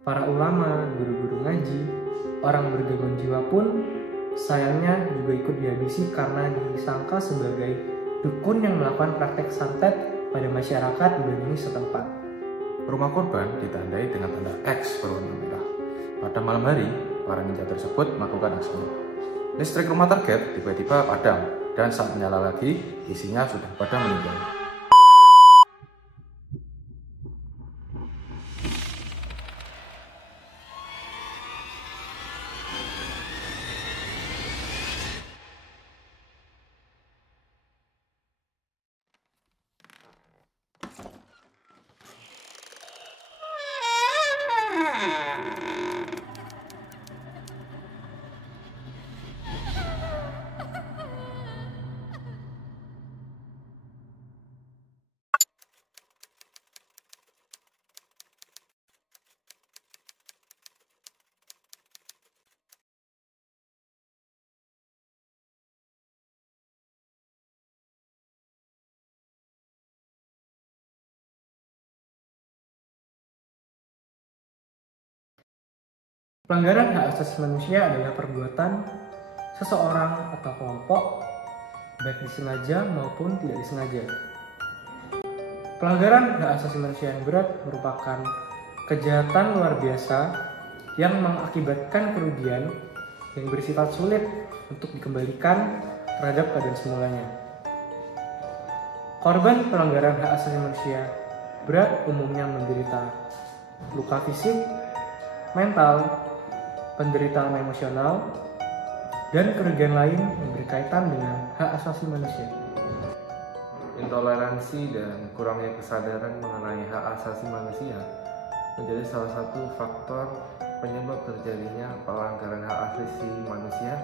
Para ulama, guru-guru ngaji, orang bergabung jiwa pun sayangnya juga ikut dihabisi karena disangka sebagai dukun yang melakukan praktek santet pada masyarakat Banyuwangi setempat. Rumah korban ditandai dengan tanda X berwarna merah. Pada malam hari, para ninja tersebut melakukan aksinya. Listrik rumah target tiba-tiba padam, dan saat menyala lagi, isinya sudah pada meninggal. Pelanggaran hak asasi manusia adalah perbuatan seseorang atau kelompok baik disengaja maupun tidak disengaja. Pelanggaran hak asasi manusia yang berat merupakan kejahatan luar biasa yang mengakibatkan kerugian yang bersifat sulit untuk dikembalikan terhadap keadaan semulanya. Korban pelanggaran hak asasi manusia berat umumnya menderita luka fisik, mental, penderitaan emosional, dan kerugian lain yang berkaitan dengan hak asasi manusia. Intoleransi dan kurangnya kesadaran mengenai hak asasi manusia menjadi salah satu faktor penyebab terjadinya pelanggaran hak asasi manusia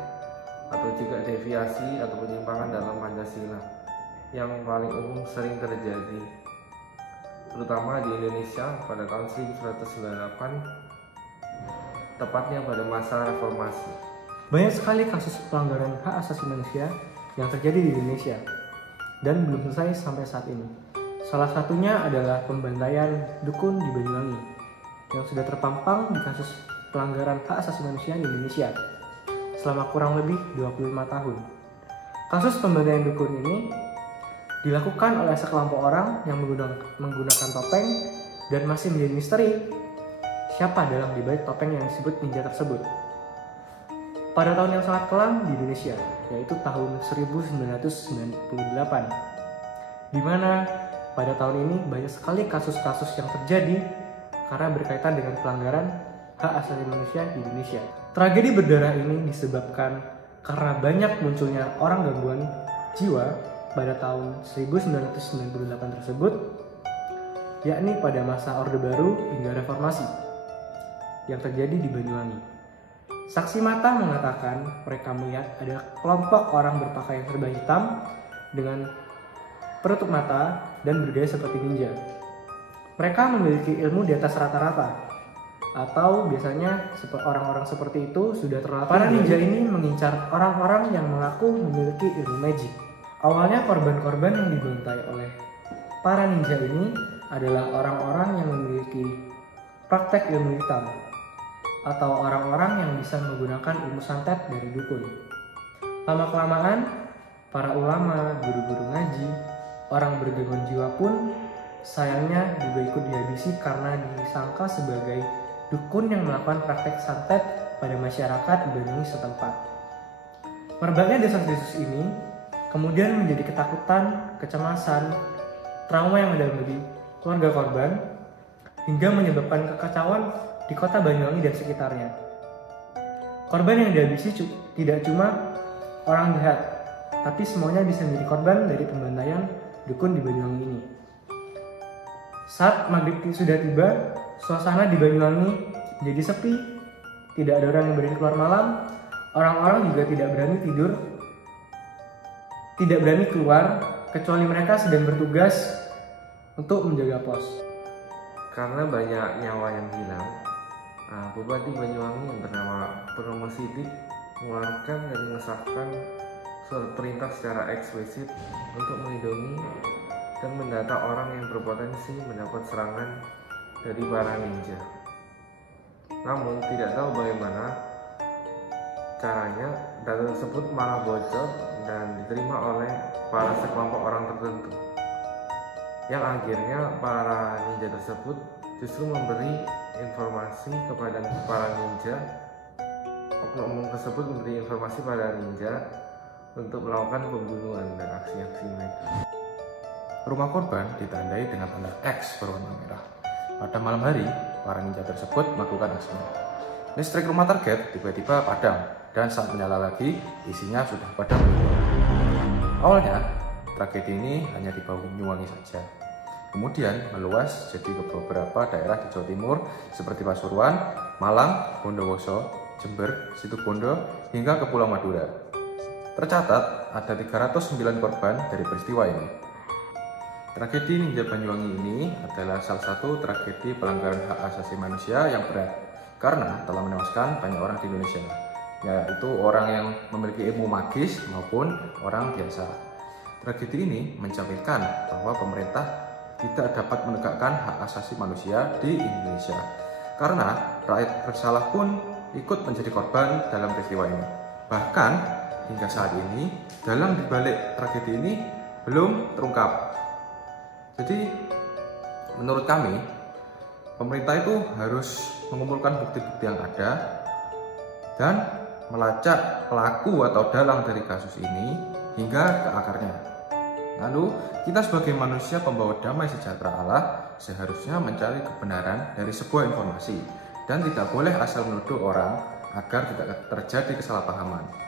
atau juga deviasi atau penyimpangan dalam Pancasila yang paling umum sering terjadi, terutama di Indonesia pada tahun 1998, tepatnya pada masa reformasi. Banyak sekali kasus pelanggaran hak asasi manusia yang terjadi di Indonesia dan belum selesai sampai saat ini. Salah satunya adalah pembantaian dukun di Banyuwangi yang sudah terpampang di kasus pelanggaran hak asasi manusia di Indonesia selama kurang lebih 25 tahun. Kasus pembantaian dukun ini dilakukan oleh sekelompok orang yang menggunakan topeng dan masih menjadi misteri siapa dalam dibalik topeng yang disebut ninja tersebut. Pada tahun yang sangat kelam di Indonesia, yaitu tahun 1998, di mana pada tahun ini banyak sekali kasus-kasus yang terjadi karena berkaitan dengan pelanggaran hak asasi manusia di Indonesia. Tragedi berdarah ini disebabkan karena banyak munculnya orang gangguan jiwa pada tahun 1998 tersebut, yakni pada masa Orde Baru hingga Reformasi yang terjadi di Banyuwangi. Saksi mata mengatakan mereka melihat ada kelompok orang berpakaian serba hitam dengan penutup mata dan bergaya seperti ninja. Mereka memiliki ilmu di atas rata-rata, atau biasanya orang-orang seperti itu sudah terlatih. Para ninja ini mengincar orang-orang yang mengaku memiliki ilmu magic. Awalnya korban-korban yang dibantai oleh para ninja ini adalah orang-orang yang memiliki praktek ilmu hitam atau orang-orang yang bisa menggunakan ilmu santet dari dukun. Lama-kelamaan, para ulama, guru-guru ngaji, orang bergabung jiwa pun sayangnya juga ikut dihabisi karena disangka sebagai dukun yang melakukan praktek santet pada masyarakat Banyuwangi setempat. Merebaknya desas-desus ini kemudian menjadi ketakutan, kecemasan, trauma yang mendalam bagi keluarga korban, hingga menyebabkan kekacauan di kota Banyuwangi dan sekitarnya. Korban yang dihabisi tidak cuma orang jahat, tapi semuanya bisa menjadi korban dari pembantaian dukun di Banyuwangi ini. Saat maghrib sudah tiba, suasana di Banyuwangi menjadi sepi, tidak ada orang yang berani keluar malam, orang-orang juga tidak berani tidur, tidak berani keluar, kecuali mereka sedang bertugas untuk menjaga pos. Karena banyak nyawa yang hilang, Bupati Banyuwangi yang bernama Purnomo Sidik mengeluarkan dan mengesahkan surat perintah secara eksplisit untuk melindungi dan mendata orang yang berpotensi mendapat serangan dari para ninja. Namun tidak tahu bagaimana caranya data tersebut malah bocor dan diterima oleh para sekelompok orang tertentu, yang akhirnya para ninja tersebut justru memberi informasi kepada para ninja. Oknum tersebut memberi informasi pada ninja untuk melakukan pembunuhan dan aksi-aksi mereka. Rumah korban ditandai dengan tanda X berwarna merah. Pada malam hari, para ninja tersebut melakukan aksinya. Listrik rumah target tiba-tiba padam, dan saat menyala lagi, isinya sudah padam. Awalnya, tragedi ini hanya di Banyuwangi saja. Kemudian meluas jadi ke beberapa daerah di Jawa Timur seperti Pasuruan, Malang, Bondowoso, Jember, Situbondo, hingga ke Pulau Madura. Tercatat ada 309 korban dari peristiwa ini. Tragedi Ninja Banyuwangi ini adalah salah satu tragedi pelanggaran hak asasi manusia yang berat karena telah menewaskan banyak orang di Indonesia, yaitu orang yang memiliki ilmu magis maupun orang biasa. Tragedi ini mencerminkan bahwa pemerintah tidak dapat menegakkan hak asasi manusia di Indonesia karena rakyat bersalah pun ikut menjadi korban dalam peristiwa ini. Bahkan hingga saat ini, dalang dibalik tragedi ini belum terungkap. Jadi, menurut kami, pemerintah itu harus mengumpulkan bukti-bukti yang ada dan melacak pelaku atau dalang dari kasus ini hingga ke akarnya. Lalu, kita sebagai manusia pembawa damai sejahtera Allah seharusnya mencari kebenaran dari sebuah informasi dan tidak boleh asal menuduh orang agar tidak terjadi kesalahpahaman.